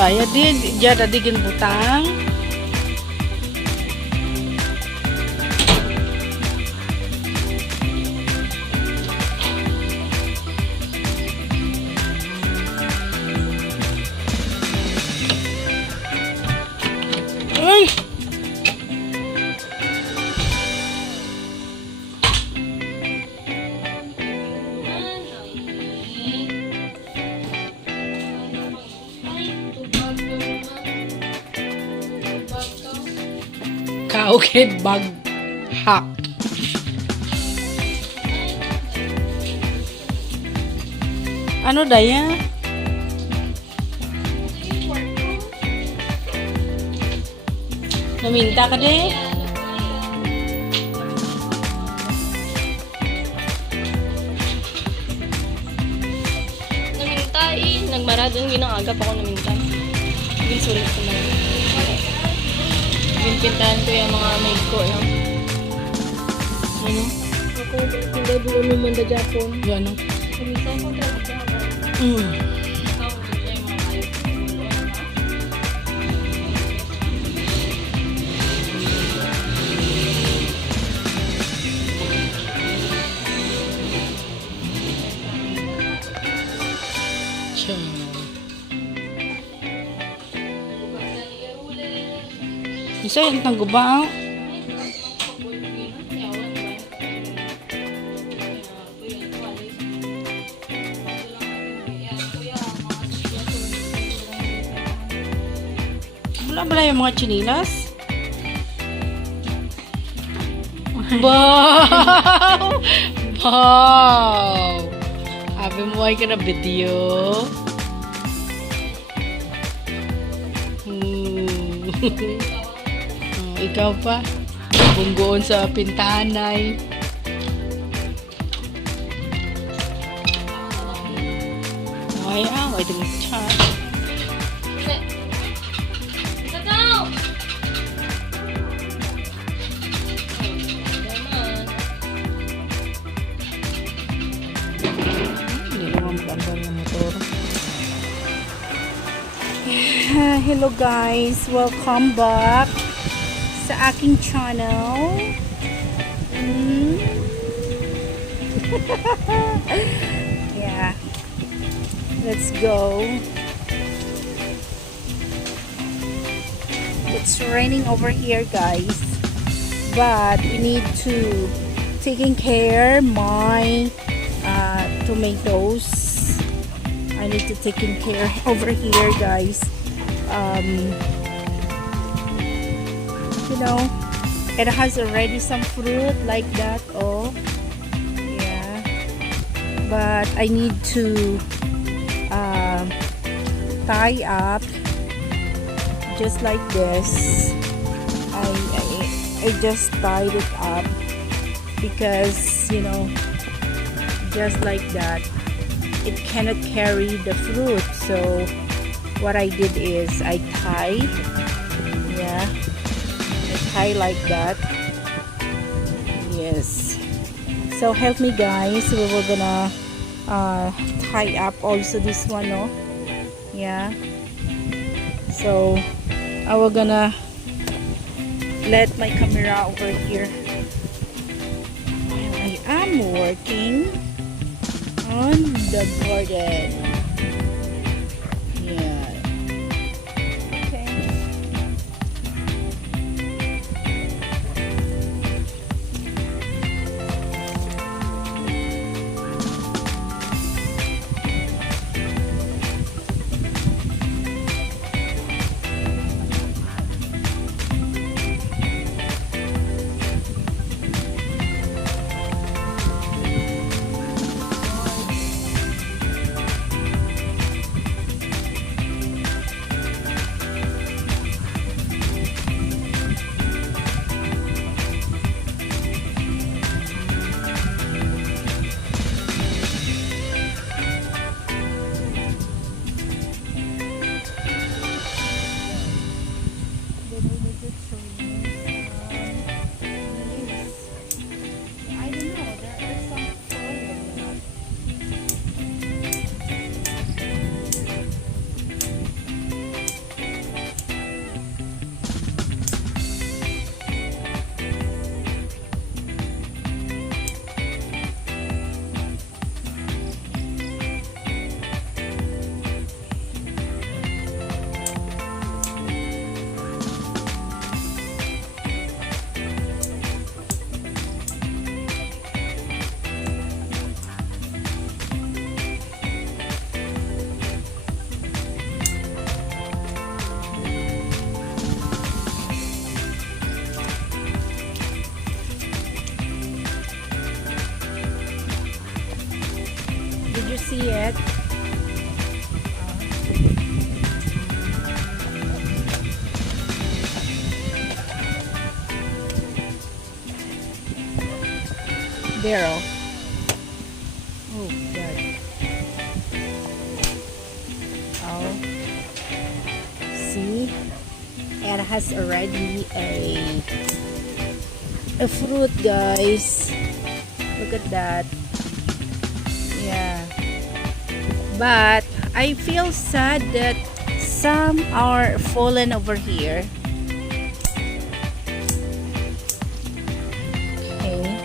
daya din, diyan tadi butang. Ay! Kaukit bag hack. Ano daya? Naminta ka de? Naminta eh. Nagmaradon ginangagap ako naminta. Ginsulit ko na. Ginpintahan ko yung mga maid ko. Yan. Ano? Ako, hindi buo naman na Japon. Yan o. Naminta ko talaga. Isa yung tangguba. Wala yung mga chinilas. Wow! Wow! Abi mo ay ka na video. Ikaw pa. Bunggoon sa pintanay. Ay, ay itong chat. Hello guys, welcome back sa aking channel. Yeah, let's go. It's raining over here guys, but we need to taking care my tomatoes. I need to taking care over here guys. You know, it has already some fruit like that. Oh yeah, but I need to tie up just like this. I just tied it up because, you know, just like that it cannot carry the fruit. So what I did is I tied, yeah, I tie like that. Yes, so help me guys, we were gonna tie up also this one, no? Yeah, so I was gonna let my camera over here while I am working on the garden. see it. There. Oh God. Oh. See? It has already a fruit, guys. Look at that. Yeah. But I feel sad that some are fallen over here. Okay.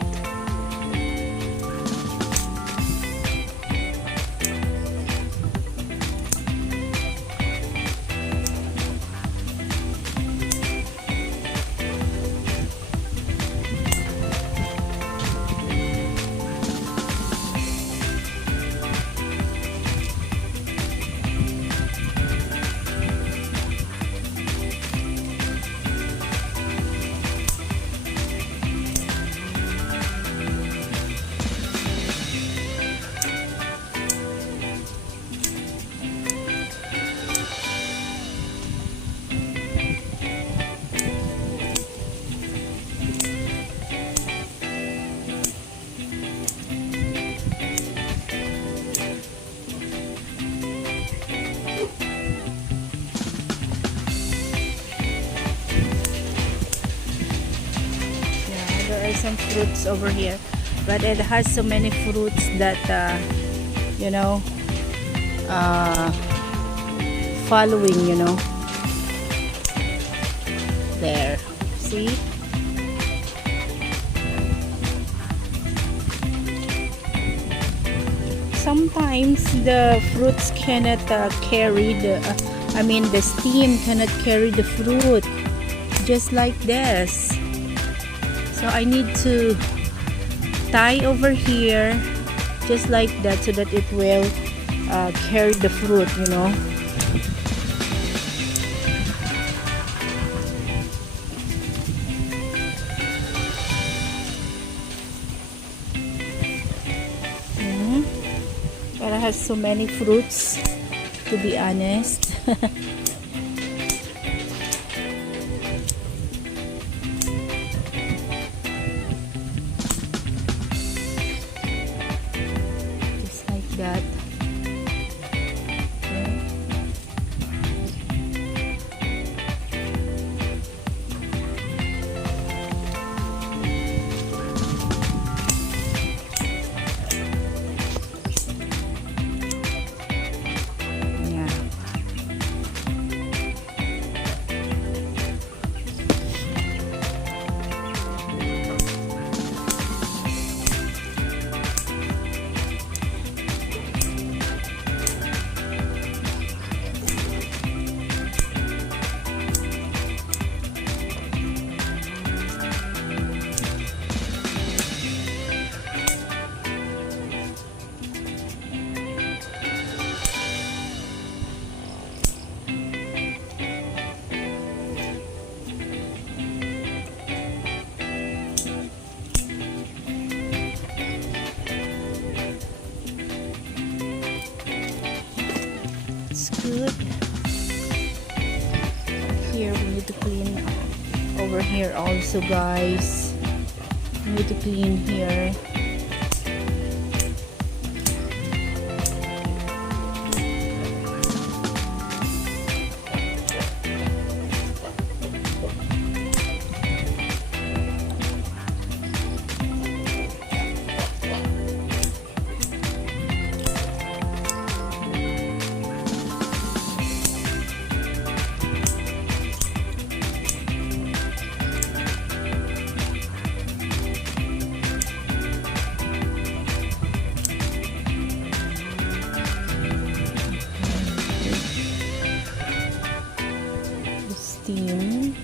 There are some fruits over here, but it has so many fruits that you know, following, you know. There, see? Sometimes the fruits cannot carry the I mean the stem cannot carry the fruit, just like this. So I need to tie over here just like that so that it will carry the fruit, you know. But it has so many fruits, to be honest. That. Okay. Yeah. Good. Here we need to clean over here also, guys. We need to clean here. Steam.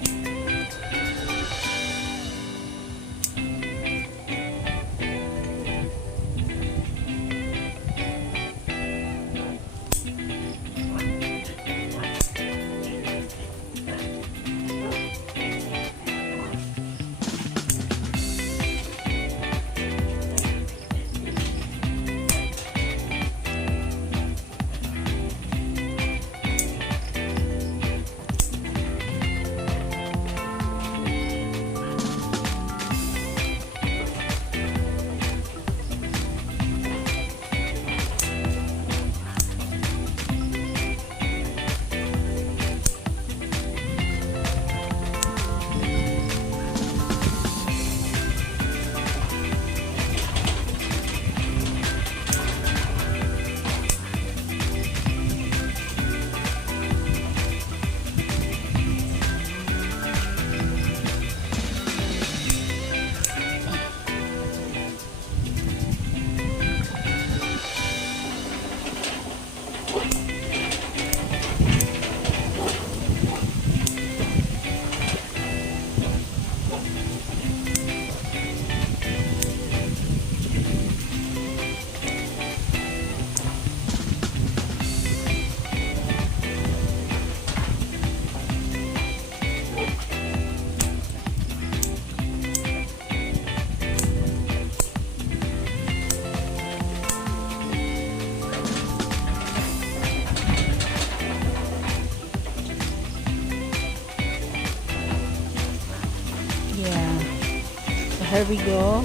here we go.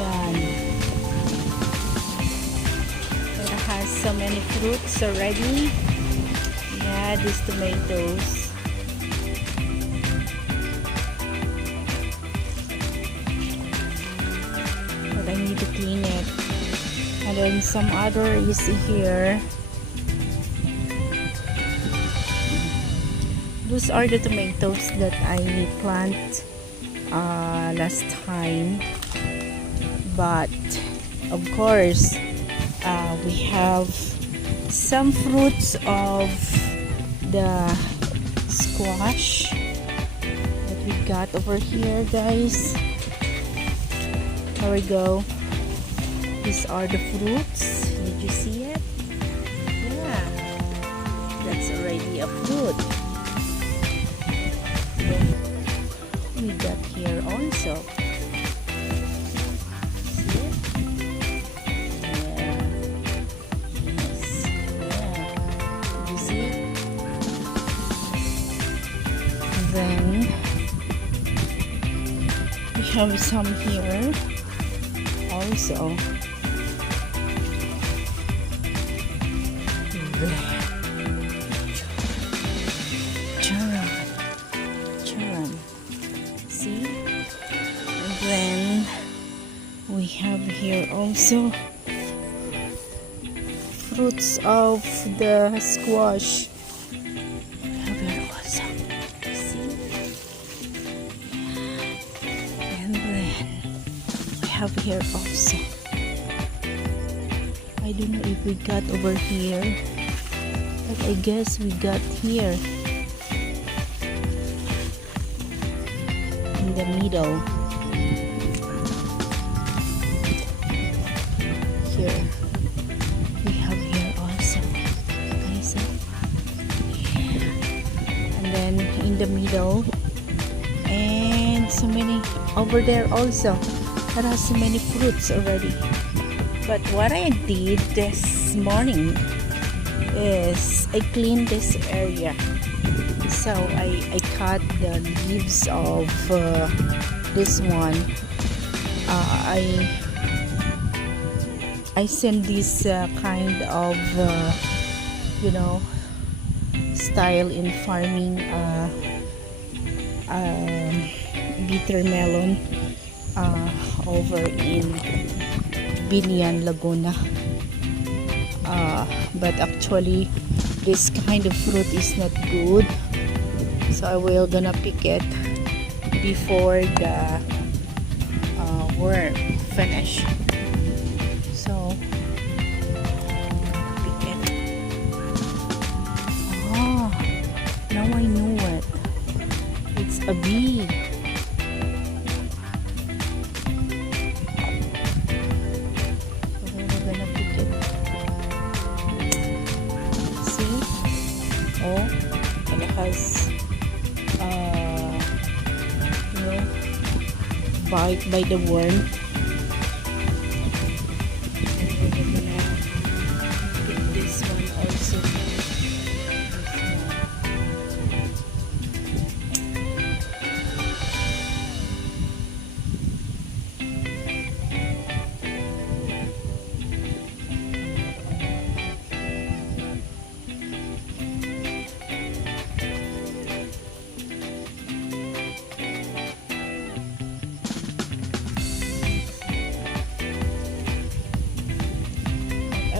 Yan. It has so many fruits already. Yeah, these tomatoes. But I need to clean it. And then some other is here. Those are the tomatoes that I plant last time. But of course, we have some fruits of the squash that we got over here, guys. Here we go. These are the fruits. Did you see it? Yeah, that's already a fruit. Then we got here also. See it? Yeah. Yes. Yeah. Did you see it? Then we have some here also. Charan. See? And then we have here also fruits of the squash. We have here also. See? And then we have here also. I don't know if we got over here. But I guess we got here in the middle. Here we have here also. Guys, yeah. And then in the middle, and so many over there also. There are so many fruits already. But what I did this morning is I cleaned this area. So I cut the leaves of this one. I send this kind of style in farming bitter melon over in Binian, Laguna. But actually this kind of fruit is not good, so I will gonna pick it before the work finish. So I'm gonna pick it. Oh, now I know it. It's a bee. And it has bite by the worm. And we're gonna pick this one also.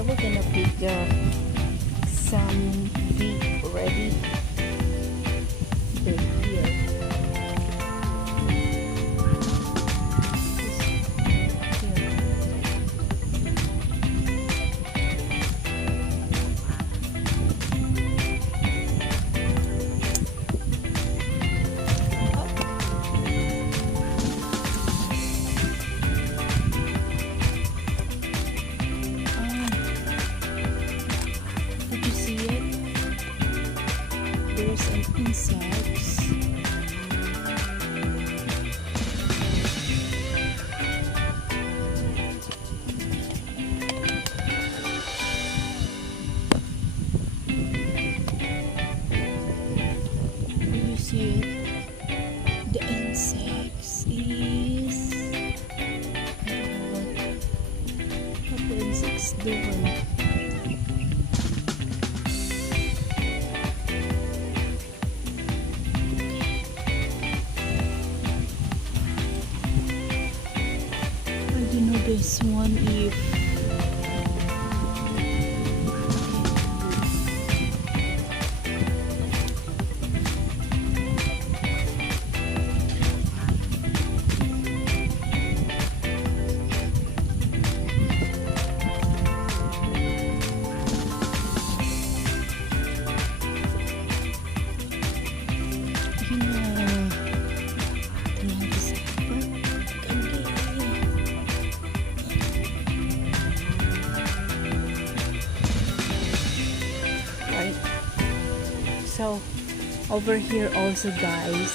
We're gonna pick some big already. They're here. There's an insects. Do you see it? The this one if so over here also, guys,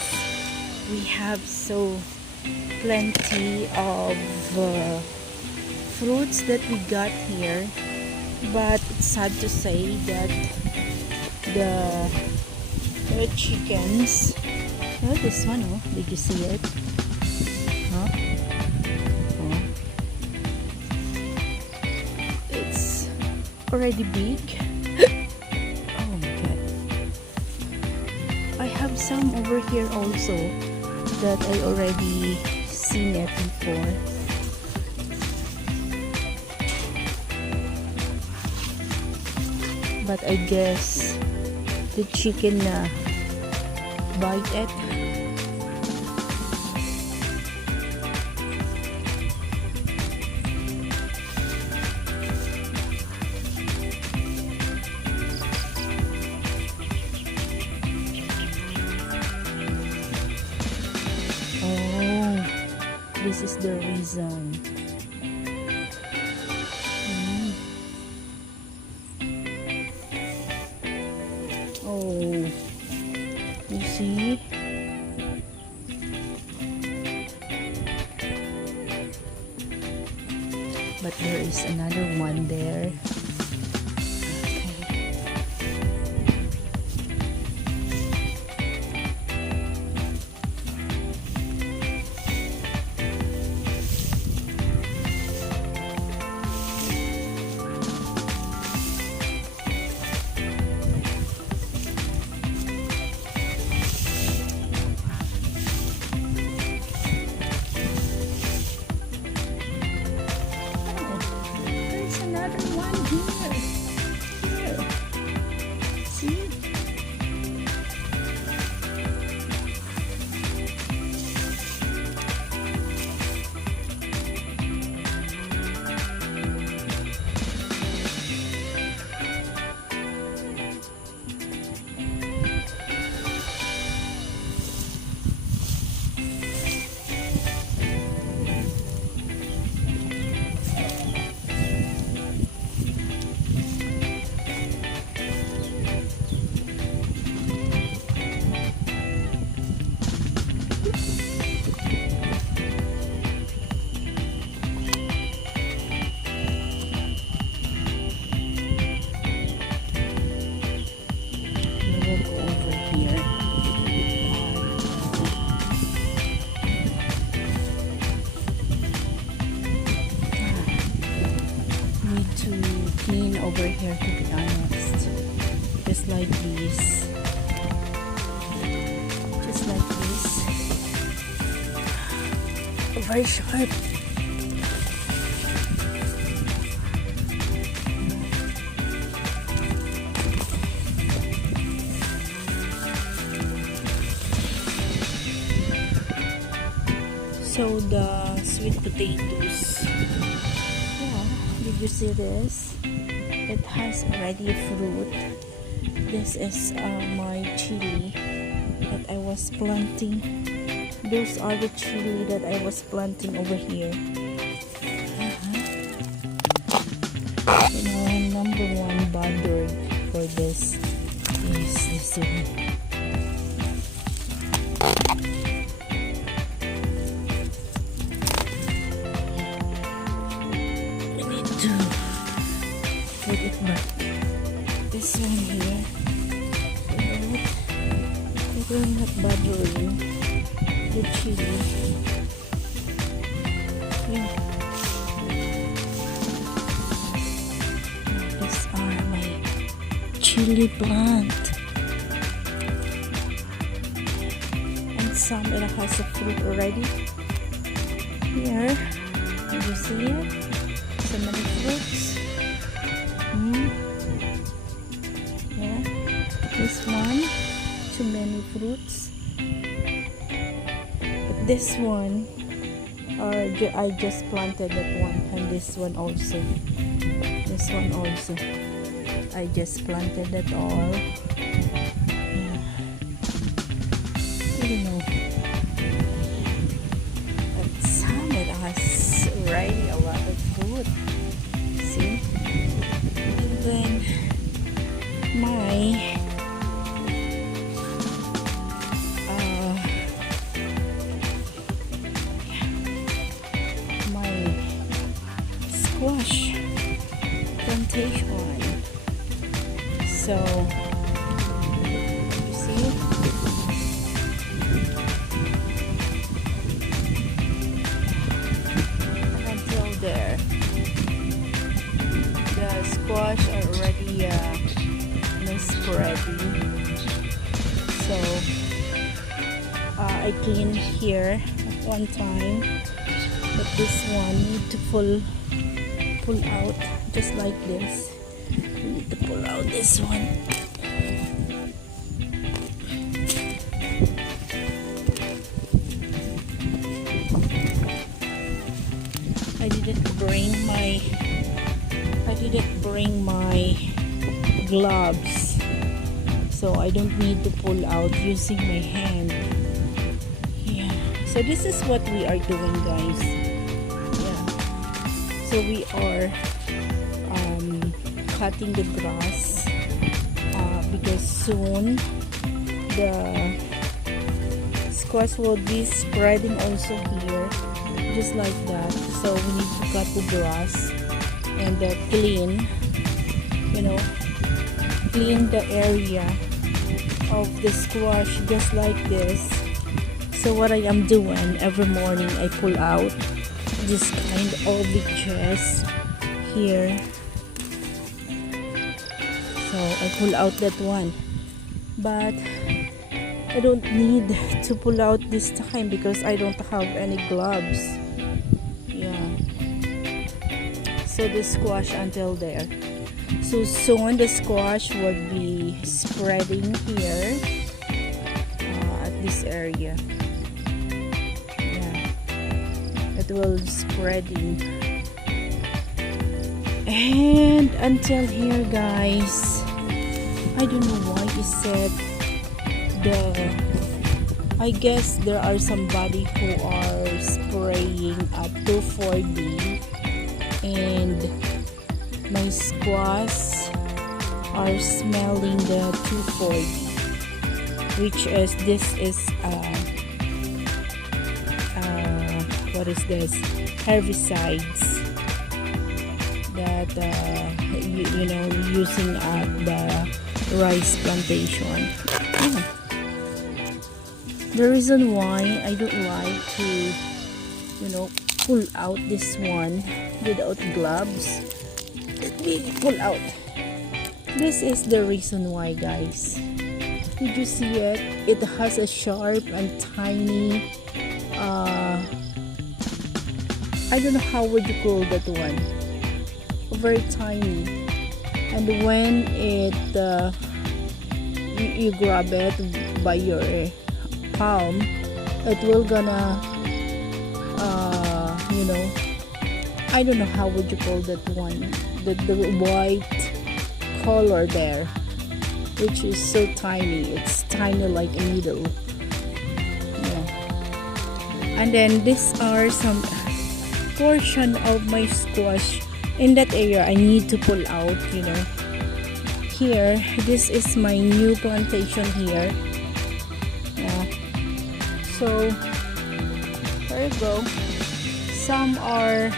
we have so plenty of fruits that we got here, but it's sad to say that the chickens, well, this one, oh, did you see it? Huh? Oh. It's already big. I have some over here also that I already seen it before. But I guess the chicken bite it. This is the reason. Oh, you see? But there is another one there. Over here, to be honest, just like this, very sharp. So the sweet potatoes, yeah, did you see this? It has already a fruit. This is my chili that I was planting. Those are the chili that I was planting over here. You know, number one bother for this is this one. I need to put it back. This one here, so that it will not bothering the chili. Yeah. These are my chili plant, and some it has a fruit already here. Did you see it? So many fruits. Yeah, this one, too many fruits. But this one, I just planted that one, and this one also. This one also. I just planted that all. Yeah. I don't know. But some it has already a lot of food. See? And then my squash plantation. So you see, until there, the squash are already spreading. So I cleaned here one time, but this one need to pull out just like this. We need to pull out this one. I didn't bring my gloves, so I don't need to pull out using my hand. Yeah, so this is what we are doing, guys. Yeah, so we are cutting the grass because soon the squash will be spreading also here, just like that. So we need to cut the grass and clean, clean the area of the squash just like this. So what I am doing every morning, I pull out this kind of leeches here. So I pull out that one, but I don't need to pull out this time because I don't have any gloves. Yeah, so the squash until there. So soon the squash will be spreading here at this area. Yeah, it will spreading, and until here, guys. I don't know why it said I guess there are somebody who are spraying at 240, and my squash are smelling the 240, which is what is this, herbicides that using at the rice plantation. Yeah. The reason why I don't like to pull out this one without gloves, let me pull out. This is the reason why, guys. Did you see it? It has a sharp and tiny I don't know how would you call that one, very tiny, and when it you grab it by your palm, it will gonna I don't know how would you call that one, the white color there, which is so tiny. It's tiny like a needle. Yeah. And then these are some portion of my squash in that area I need to pull out. Here, this is my new plantation here. Yeah. So there you go. Some are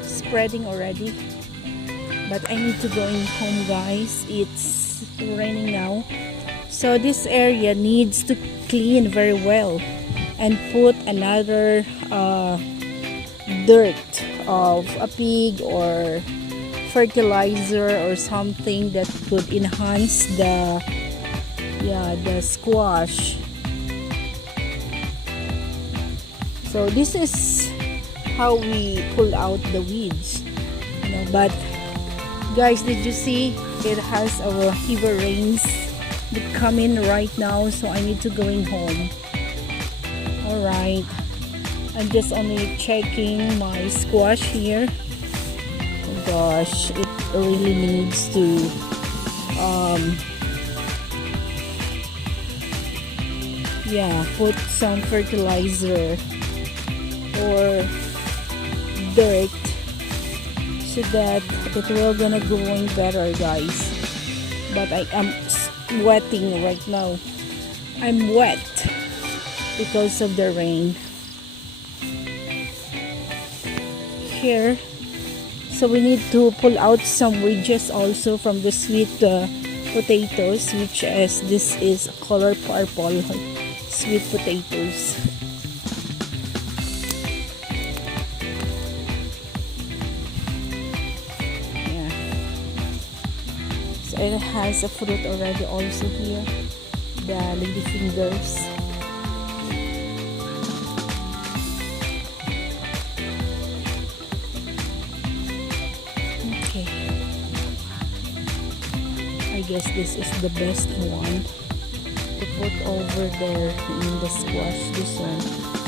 spreading already, but I need to go in home, guys. It's raining now, so this area needs to clean very well and put another dirt of a pig or fertilizer or something that could enhance the squash. So this is how we pull out the weeds, you know. But guys, did you see it has our heavy rains that come in right now, so I need to going home. All right, I'm just only checking my squash here. Oh gosh, it really needs to yeah, put some fertilizer or dirt so that it will gonna growing better, guys. But I am sweating right now. I'm wet because of the rain here. So we need to pull out some wedges also from the sweet potatoes, which this is color purple sweet potatoes. Yeah, so it has a fruit already also here, the lady fingers. Okay, I guess this is the best one to put over there in the squash, this one.